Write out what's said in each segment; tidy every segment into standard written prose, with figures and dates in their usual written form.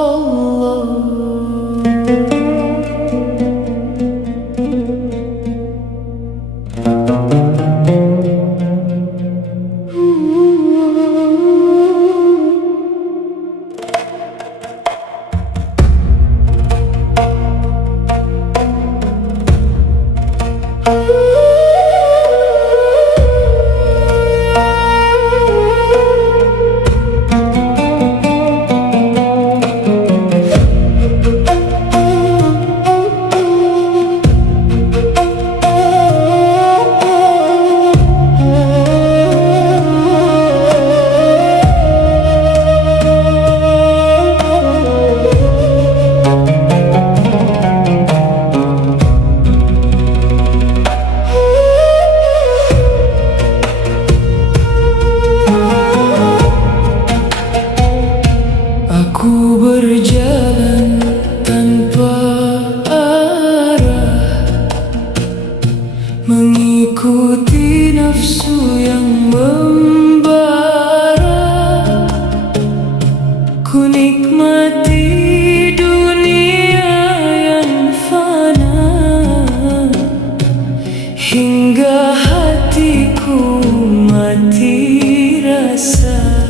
Allah. Aku berjalan tanpa arah, mengikuti nafsu yang membara. Ku nikmati dunia yang fana, hingga hatiku mati rasa.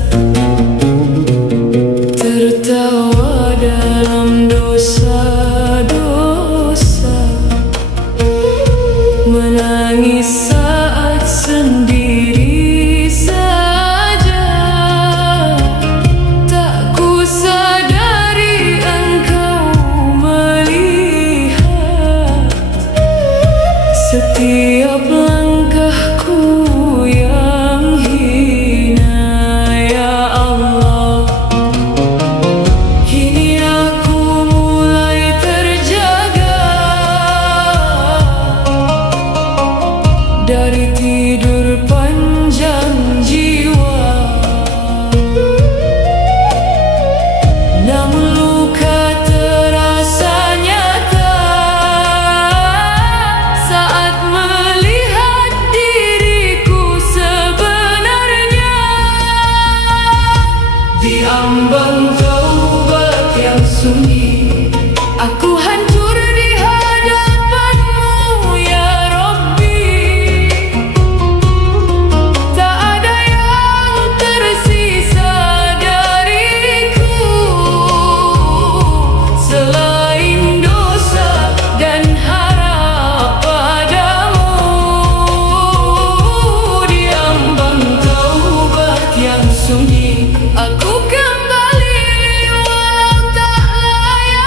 Tertawa dalam dosa-dosa, menangis saat sendiri saja. Tak ku sadari engkau melihat setiap langkahku yang hina. Ya Allah, dari tidur panjang jiwa, namun luka terasa nyata saat melihat diriku sebenarnya. Di ambang taubat yang sunyi, aku hancur di hadapanmu ya Rabbi. Selain dosa dan harap padamu, di ambang taubat yang sunyi, aku kembali walau tak layak.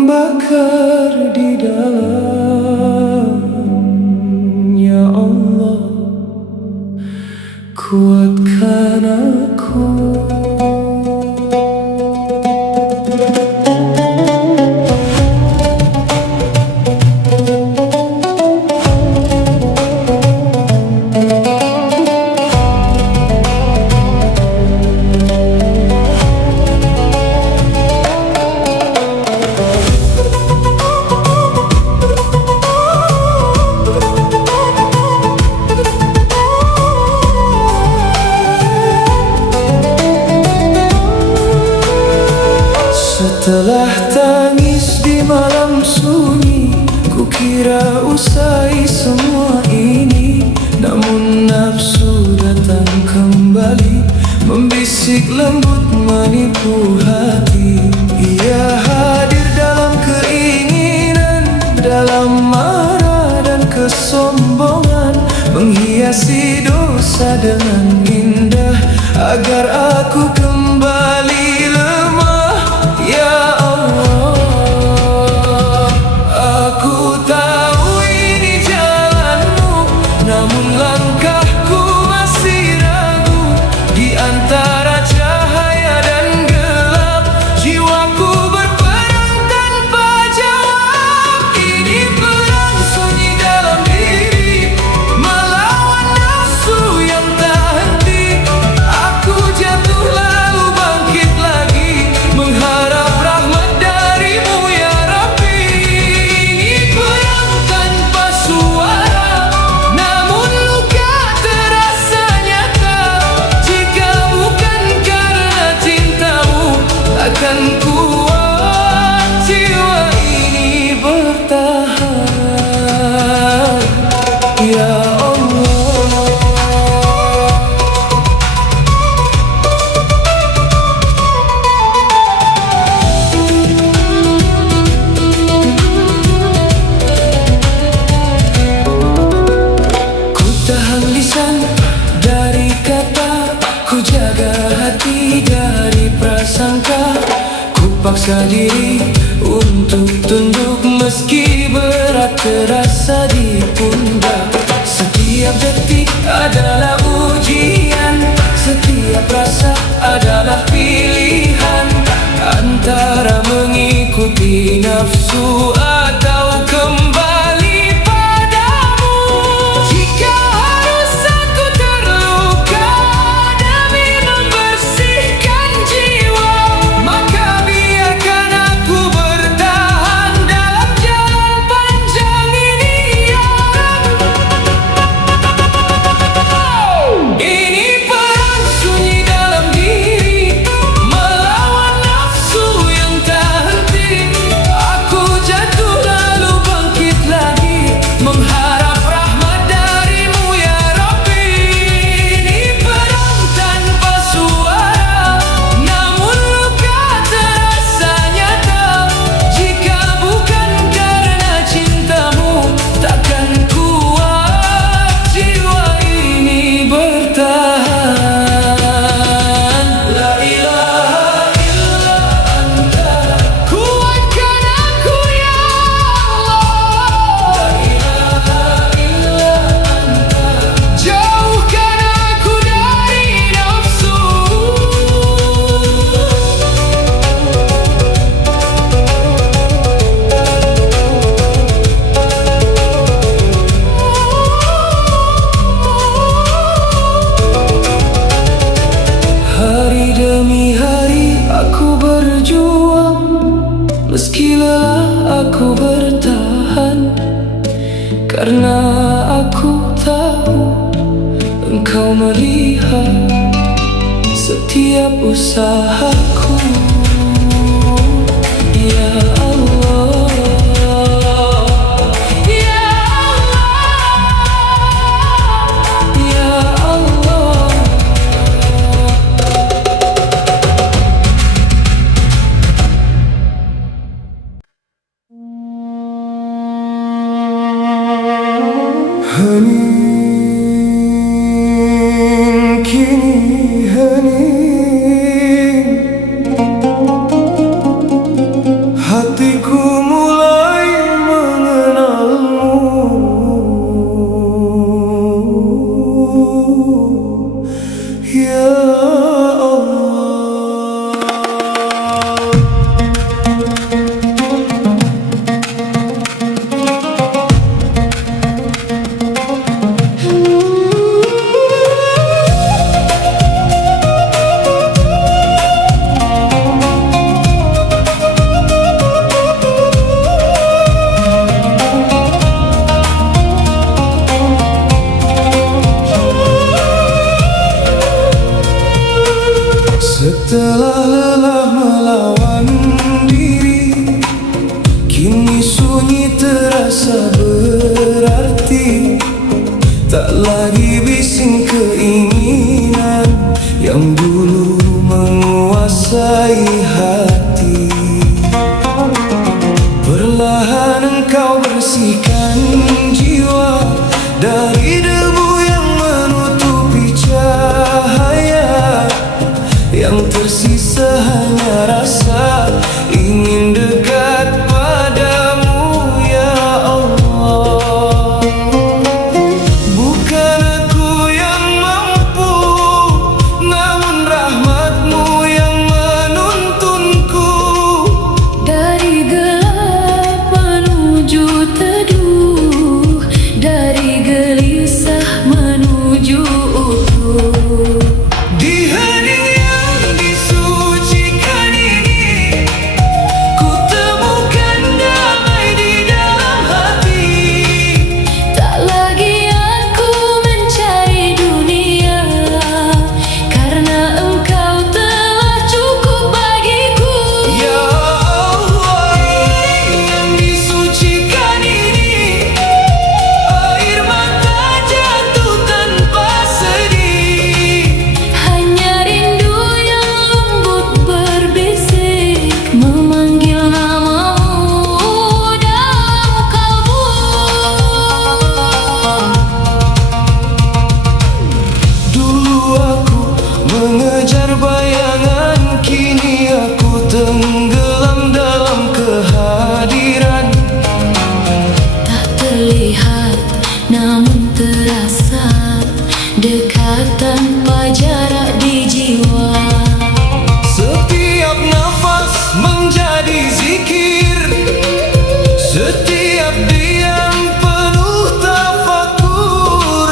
membakar di dalam. Ya Allah, kuatkan aku. Setelah tangis di malam sunyi, kukira usai semua ini. Namun nafsu datang kembali, membisik lembut menipu hati. Ia hadir dalam keinginan, dalam marah dan kesombongan, menghiasi dosa dengan indah, agar aku kembali lemah. Ya Allah, aku tahu ini jalanmu, namun langkahku masih ragu. Di antara cahaya dan gelap, jiwaku berperang tanpa jawab. Ini perang sunyi dalam diri, melawan nafsu yang tak henti. Aku jatuh lalu bangkit lagi, mengharap rahmat darimu ya Rabbi. Ini perang tanpa suara, namun luka terasa nyata. Jika bukan karena cintamu, takkan kuat jiwa ini bertahan. Ya Allah, ku tahan lisan dari kata, ku jaga hati dari prasangka. Ku paksa diri untuk tunduk meski berat terasa di pundak. Setiap detik adalah ujian, setiap rasa adalah pilihan, antara mengikuti nafsu atau kembali padamu. Jika harus aku terluka demi membersihkan jiwa, maka biarkan aku bertahan dalam jalan panjang ini ya Rabb. Ini perang sunyi dalam diri, melawan nafsu yang tak henti. Aku jatuh lalu bangkit lagi, mengharap rahmat darimu ya Rabbi. Ini perang tanpa suara, namun luka terasa nyata. Jika bukan karena cintamu, takkan kuat jiwa ini bertahan. La ilaha illa anta, kuatkan aku ya Allah. La ilaha illa anta, jauhkan aku dari nafsu. Hari demi hari aku berjuang, meski lelah aku bertahan. Karena aku tahu Engkau melihat setiap usahaku. Ya Allah, Ya Allah, Ya Allah. Hening kini hening, Setelah lelah melawan diri, kini sunyi terasa berarti. Tak lagi bising keinginan yang dulu menguasai hati. Perlahan engkau bersihkan jiwa dari debu yang menutupi cahaya. Yang tersisa hanya rasa ingin dekat padamu, ya Allah. Bukan aku yang mampu, namun rahmatmu yang menuntunku. Dari gelap menuju teduh, dari gelisah menuju utuh. Di hening yang disucikan ini, ku temukan damai di dalam hati. Tak lagi aku mencari dunia, karena engkau telah cukup bagiku. Ya Allah, yang disucikan ini, air mata jatuh tanpa sedih. Hanya rindu yang lembut berbisik memanggil namamu dalam kalbu. Dulu aku mengejar bayangan, kini aku tenggelam dalam kehadiran. Tak terlihat namun terasa, dekat tanpa jarak di jiwa. Setiap nafas menjadi zikir, setiap diam penuh tafakur.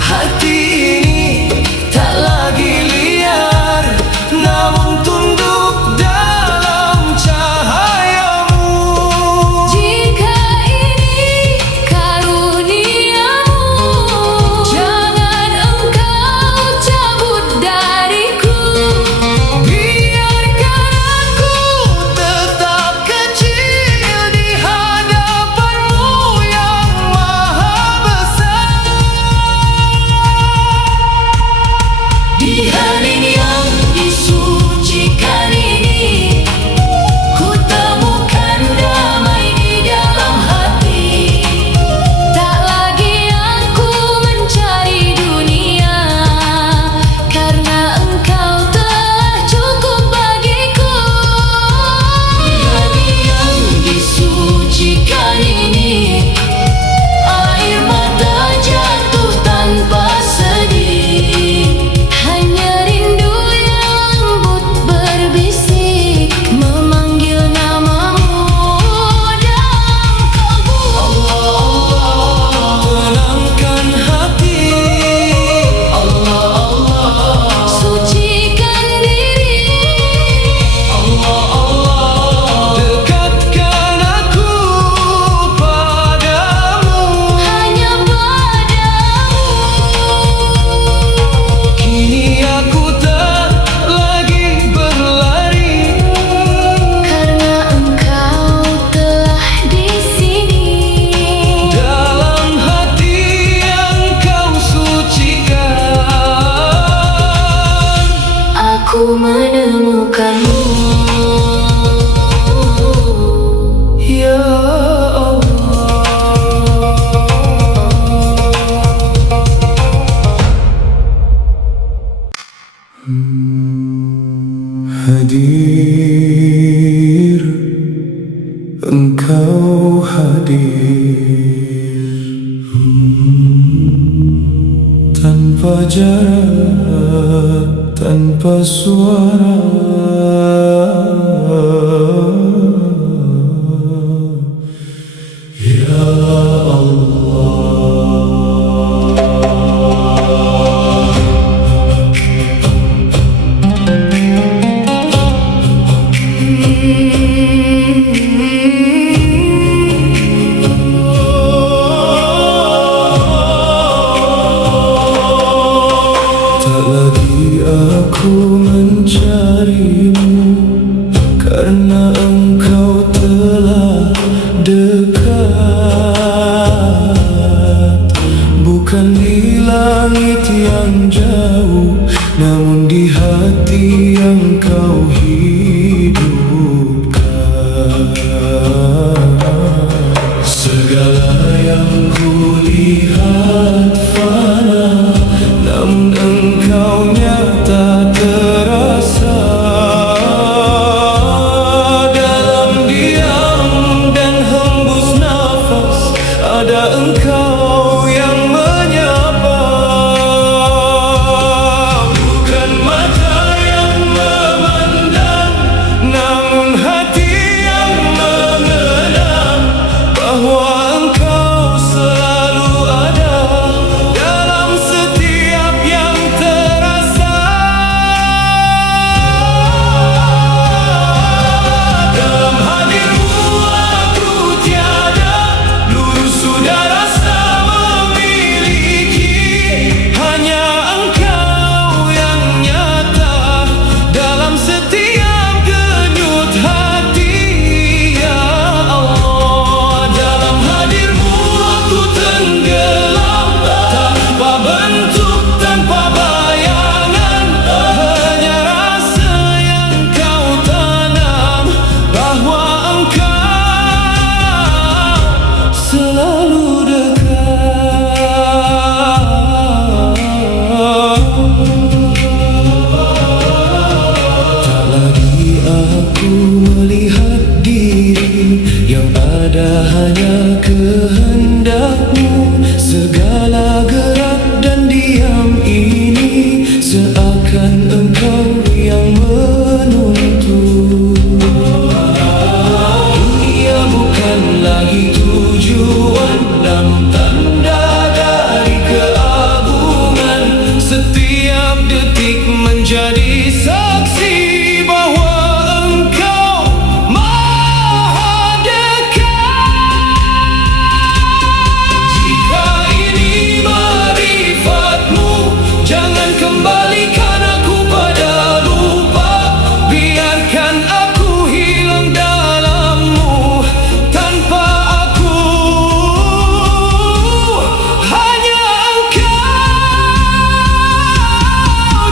Hati ini tak lagi liar, namun tunduk dalam cahayamu. Jika ini karuniamu, jangan engkau cabut dariku. Biarkan aku tetap kecil di hadapanmu yang maha besar. Di hening yang disucikan ini, ku temukan damai di dalam hati. Tak lagi aku mencari dunia, karena engkau telah cukup bagiku. Di hening yang disucikan ini, air mata jatuh tanpa sedih. Hanya rindu yang lembut berbisik memanggil namamu dalam kalbu. Tenangkan hati, Sucikan diri, dekatkan aku padamu. hanya padamu. Kini aku tak lagi berlari, Karena engkau telah di sini. dalam hati yang kau sucikan. Aku menemukanmu, Ya Allah. Hadir, engkau hadir, tanpa jarak, tanpa suara. Ya Tak lagi aku mencari karena Engkau telah dekat, bukan di langit yang jauh, namun di hati yang Kau hidupkan. Segala yang kulihat fana, namun Engkau nyata terasa. Dalam diam dan hembus nafas, ada Engkau yang menyapa. Bukan mata yang memandang, namun hati yang mengenang bahwa Engkau selalu ada dalam setiap yang terasa. Dalam hadir-Mu aku tiada lurus, sudah rasa memiliki. Hanya Engkau yang nyata dalam setiap denyut hati. Ya Allah, dalam hadir-Mu aku tenggelam, tanpa bentuk, tanpa bayangan. Hanya rasa yang Kau tanam, bahwa Engkau selalu dekat. Tak lagi aku melihat diri, yang ada hanya kehendak-Mu. Segala gerak dan diam ini seakan Engkau yang menuntun. Dunia bukan lagi tujuan, namun tanda dari keagungan. Setiap detik menjadi saksi bahwa Engkau maha dekat. Jika ini marifat-Mu, jangan kembalikan aku pada lupa. Biarkan aku hilang dalam-Mu, tanpa aku hanya Engkau.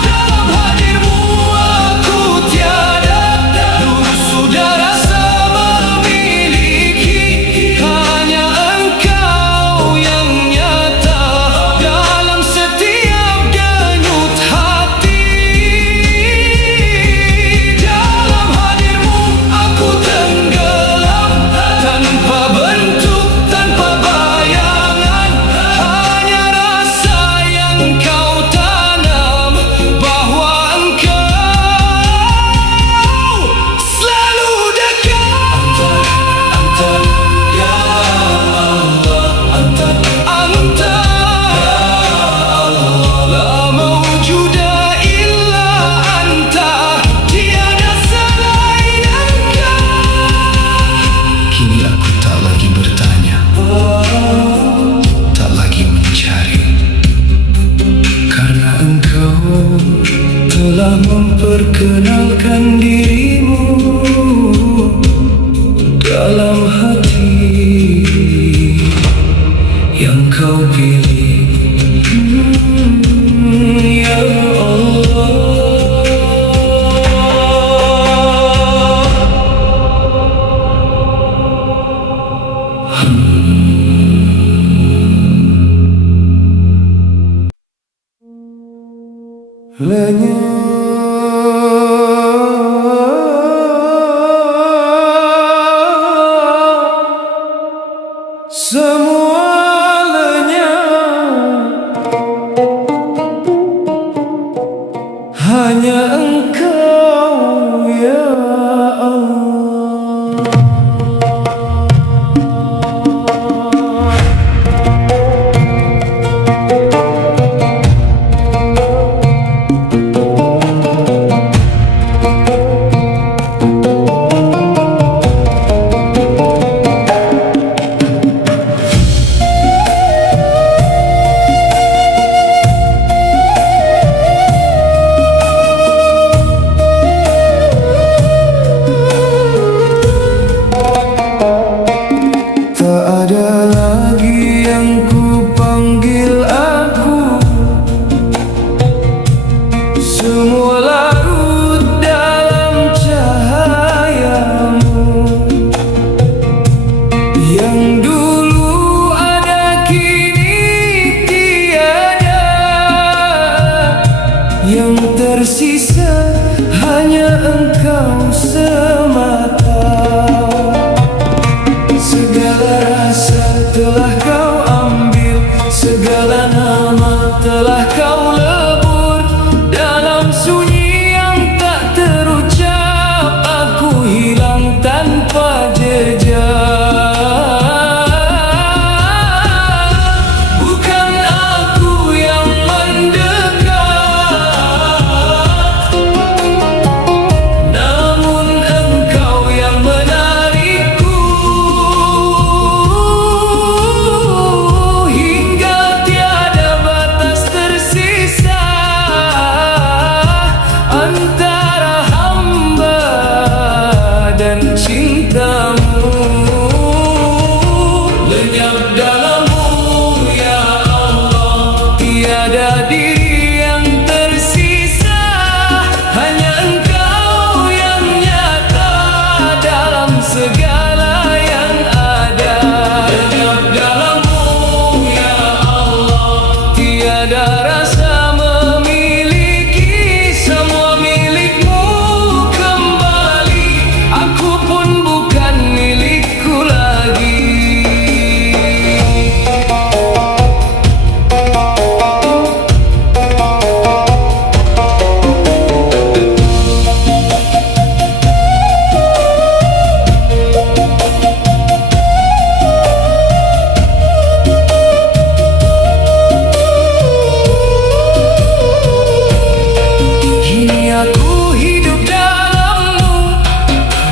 Dalam hadir-Mu aku tiada lurus, sudah rasa memiliki. Hanya Engkau yang nyata dalam setiap denyut hati. Dalam hadir-Mu aku tenggelam, tanpa bentuk, tanpa bayangan. Hanya rasa yang Kau tanam, bahwa Engkau selalu dekat. Anta, ya Allah, Anta, ya Allah, la mawjuda illa Anta, tiada selain Engkau. Kini aku tak lagi bertanya, tak lagi mencari, karena Engkau telah memperkenalkan diri-Mu dalam hati yang Kau pilih. Ya Allah, semua lenyap, hanya Engkau ya Allah.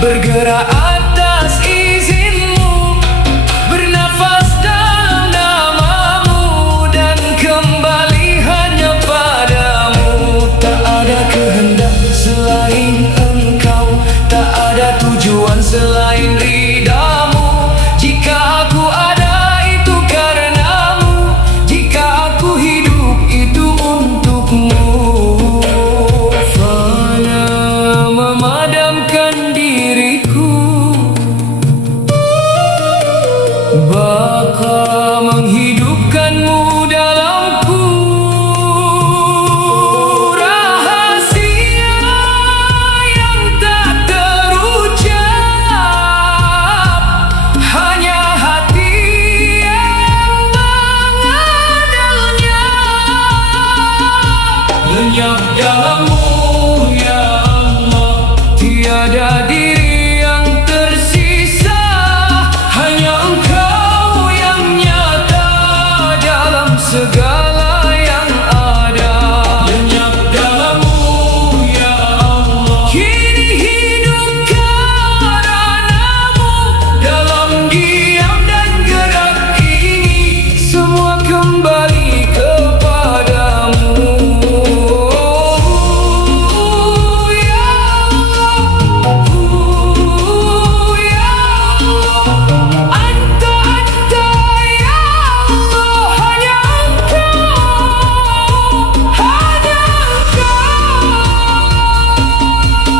bergerak atas izinmu, bernafas dalam namamu, dan kembali hanya padamu. Tak ada kehendak selain engkau, tak ada tujuan selain ridamu. Jika aku ada itu karenamu, jika aku hidup itu untukmu. Fana memadamkan diriku, baka menghidupkanmu dalamku. Rahasia yang tak terucap, hanya hati yang mengenalnya. Lenyap dalammu ya Allah, tiada diri yang tersisa, hanya Engkau yang nyata dalam segala yang ada. Lenyap dalammu ya Allah, kini hidup karenamu. Dalam diam dan gerak ini, semua kembali kepadamu. Ya Allah, ya Allah, Anta ya Allah, hanya Engkau, hanya Engkau.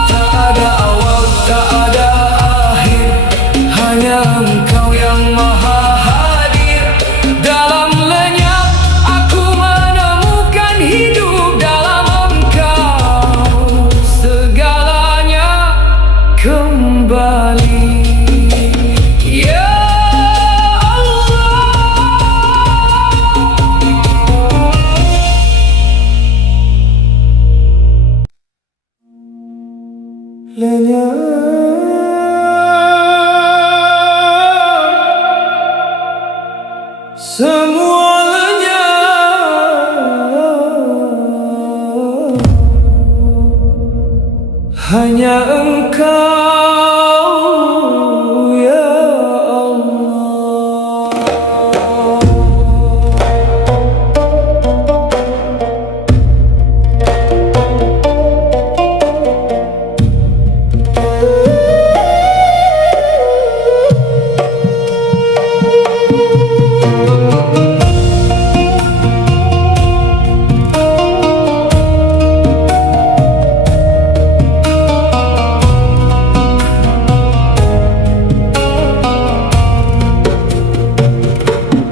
Tak ada awal, tak ada akhir, hanya Engkau yang maha hadir. Dalam lenyap aku menemukan hidup dalam Engkau, segalanya kembali. Ya Allah, lenyap, semua lenyap, hanya Engkau ya Allah.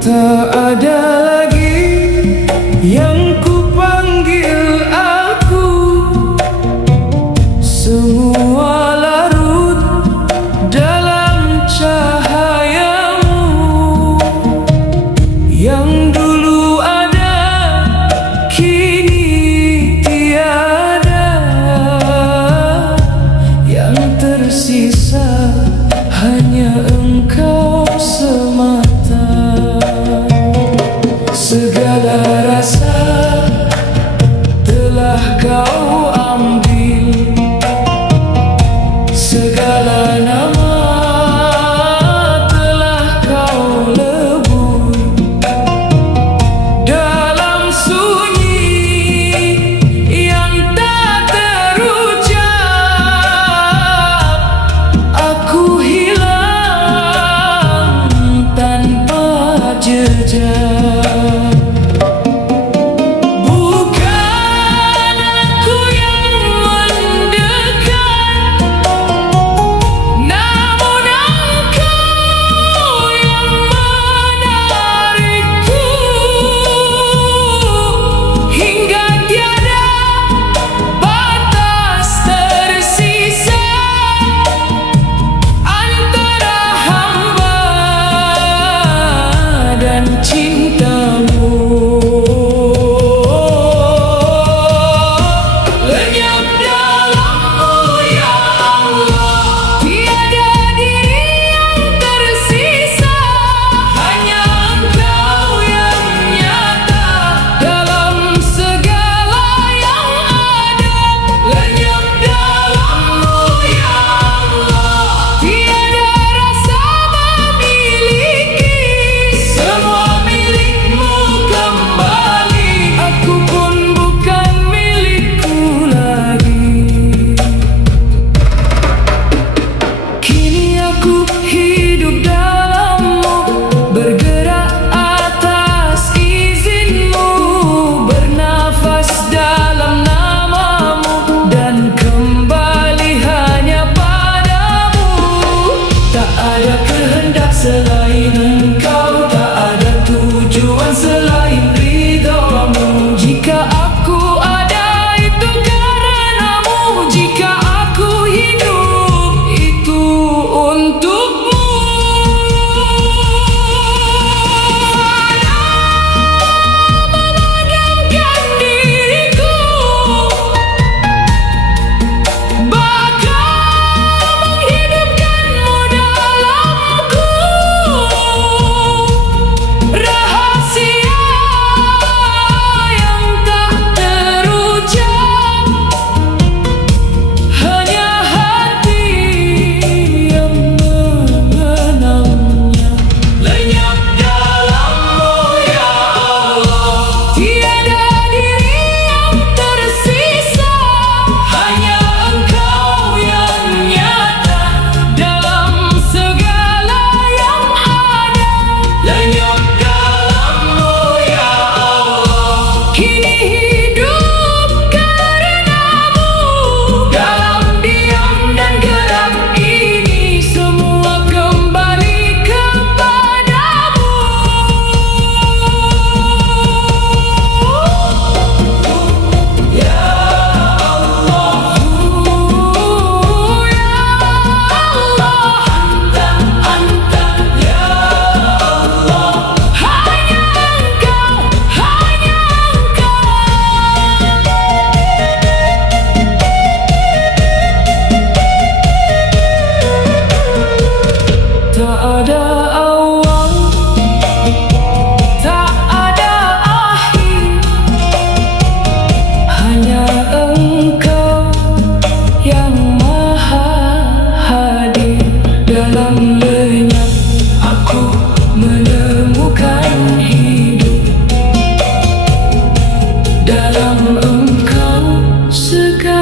Tak ada lagi yang ku panggil aku, semua larut dalam cahayamu. Yang dulu ada, kini tiada, yang tersisa hanya Engkau semata. Segala rasa telah Kau ambil, segala nama telah Kau lebur. Dalam sunyi yang tak terucap, aku hilang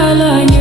segalanya.